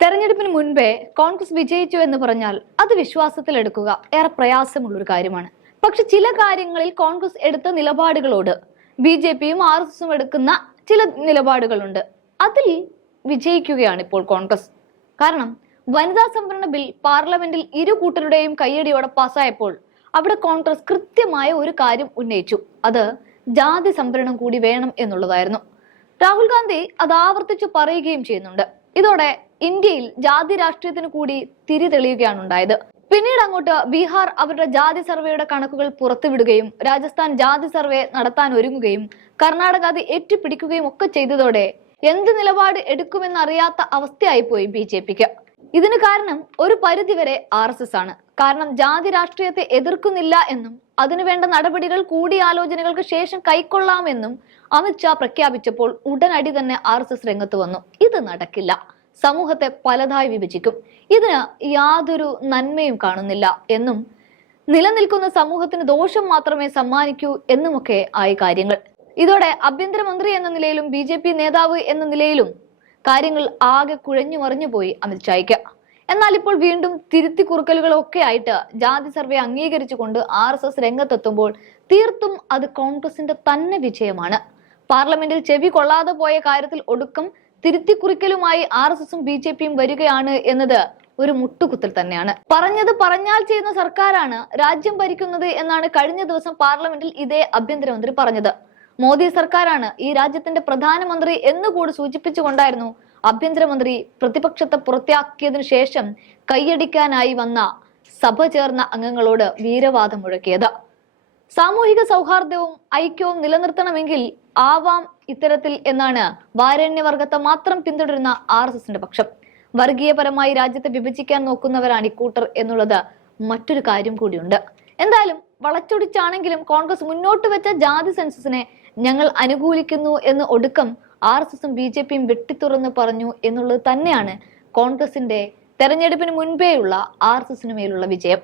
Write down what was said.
തെരഞ്ഞെടുപ്പിന് മുൻപേ കോൺഗ്രസ് വിജയിച്ചു എന്ന് പറഞ്ഞാൽ അത് വിശ്വാസത്തിൽ എടുക്കുക ഏറെ പ്രയാസമുള്ള ഒരു കാര്യമാണ്. പക്ഷെ ചില കാര്യങ്ങളിൽ കോൺഗ്രസ് എടുത്ത നിലപാടുകളോട് ബി ജെ പിയും ആർ എസ് എസും എടുക്കുന്ന ചില നിലപാടുകളുണ്ട്. അതിൽ വിജയിക്കുകയാണ് ഇപ്പോൾ കോൺഗ്രസ്. കാരണം വനിതാ സംവരണ ബിൽ പാർലമെന്റിൽ ഇരു കൂട്ടരുടെയും കയ്യടിയോടെ പാസ്സായപ്പോൾ അവിടെ കോൺഗ്രസ് കൃത്യമായ ഒരു കാര്യം ഉന്നയിച്ചു. അത് ജാതി സംവരണം കൂടി വേണം എന്നുള്ളതായിരുന്നു. രാഹുൽ ഗാന്ധി അത് ആവർത്തിച്ചു പറയുകയും ചെയ്യുന്നുണ്ട്. ഇതോടെ ഇന്ത്യയിൽ ജാതി രാഷ്ട്രീയത്തിന് കൂടി തിരി തെളിയുകയാണ് ഉണ്ടായത് പിന്നീട് അങ്ങോട്ട് ബീഹാർ അവരുടെ ജാതി സർവേയുടെ കണക്കുകൾ പുറത്തുവിടുകയും രാജസ്ഥാൻ ജാതി സർവേ നടത്താൻ ഒരുങ്ങുകയും കർണാടക അത് ഏറ്റുപിടിക്കുകയും ഒക്കെ ചെയ്തതോടെ എന്ത് നിലപാട് എടുക്കുമെന്നറിയാത്ത അവസ്ഥയായിപ്പോയി ബി ജെ പിക്ക്. ഇതിന് കാരണം ഒരു പരിധിവരെ ആർ എസ് എസ് ആണ്. കാരണം ജാതി രാഷ്ട്രീയത്തെ എതിർക്കുന്നില്ല എന്നും അതിനുവേണ്ട നടപടികൾ കൂടിയാലോചനകൾക്ക് ശേഷം കൈക്കൊള്ളാമെന്നും അമിത്ഷാ പ്രഖ്യാപിച്ചപ്പോൾ ഉടനടി തന്നെ ആർ രംഗത്ത് വന്നു. ഇത് നടക്കില്ല. സമൂഹത്തെ പലതായി വിഭജിക്കും. ഇതിന് യാതൊരു നന്മയും കാണുന്നില്ല എന്നും നിലനിൽക്കുന്ന സമൂഹത്തിന് ദോഷം മാത്രമേ സമ്മാനിക്കൂ എന്നുമൊക്കെ ആയി കാര്യങ്ങൾ. ഇതോടെ ആഭ്യന്തരമന്ത്രി എന്ന നിലയിലും ബി ജെ പി നേതാവ് എന്ന നിലയിലും കാര്യങ്ങൾ ആകെ കുഴഞ്ഞു മറിഞ്ഞു പോയി അമിത്ഷായ്ക്ക് എന്നാൽ ഇപ്പോൾ വീണ്ടും തിരുത്തി കുറുക്കലുകളൊക്കെ ആയിട്ട് ജാതി സർവേ അംഗീകരിച്ചുകൊണ്ട് ആർ എസ് എസ് രംഗത്തെത്തുമ്പോൾ തീർത്തും അത് കോൺഗ്രസിന്റെ തന്നെ വിജയമാണ്. പാർലമെന്റിൽ ചെവി കൊള്ളാതെ പോയ കാര്യത്തിൽ ഒടുക്കം തിരുത്തിക്കുറിക്കലുമായി ആർ എസ് എസും ബി ജെ പിയും വരികയാണ് എന്നത് ഒരു മുട്ടുകുത്തൽ തന്നെയാണ്. പറഞ്ഞത് പറഞ്ഞാൽ ചെയ്യുന്ന സർക്കാരാണ് രാജ്യം ഭരിക്കുന്നത് എന്നാണ് കഴിഞ്ഞ ദിവസം പാർലമെന്റിൽ ഇതേ ആഭ്യന്തരമന്ത്രി പറഞ്ഞത്. മോദി സർക്കാരാണ് ഈ രാജ്യത്തിന്റെ പ്രധാനമന്ത്രി എന്നുകൂടി സൂചിപ്പിച്ചുകൊണ്ടായിരുന്നു ആഭ്യന്തരമന്ത്രി പ്രതിപക്ഷത്തെ പുറത്താക്കിയതിനു ശേഷം കൈയടിക്കാനായി വന്ന സഭ ചേർന്ന അംഗങ്ങളോട് വീരവാദം മുഴക്കിയത്. സാമൂഹിക സൗഹാർദ്ദവും ഐക്യവും നിലനിർത്തണമെങ്കിൽ ആവാം ഇത്തരത്തിൽ എന്നാണ് വാരണ്യവർഗത്തെ മാത്രം പിന്തുടരുന്ന ആർ എസ് എസിന്റെ പക്ഷം. വർഗീയപരമായി രാജ്യത്തെ വിഭജിക്കാൻ നോക്കുന്നവരാണ് ഇക്കൂട്ടർ എന്നുള്ളത് മറ്റൊരു കാര്യം കൂടിയുണ്ട്. എന്തായാലും വളച്ചൊടിച്ചാണെങ്കിലും കോൺഗ്രസ് മുന്നോട്ട് വെച്ച ജാതി സെൻസസിനെ ഞങ്ങൾ അനുകൂലിക്കുന്നു എന്ന് ഒടുക്കം ആർ എസ് എസും ബി ജെ പിയും വെട്ടിത്തുറന്ന് പറഞ്ഞു എന്നുള്ളത് തന്നെയാണ് കോൺഗ്രസിന്റെ തെരഞ്ഞെടുപ്പിന് മുൻപേയുള്ള ആർ എസ് എസിന് മേലുള്ള വിജയം.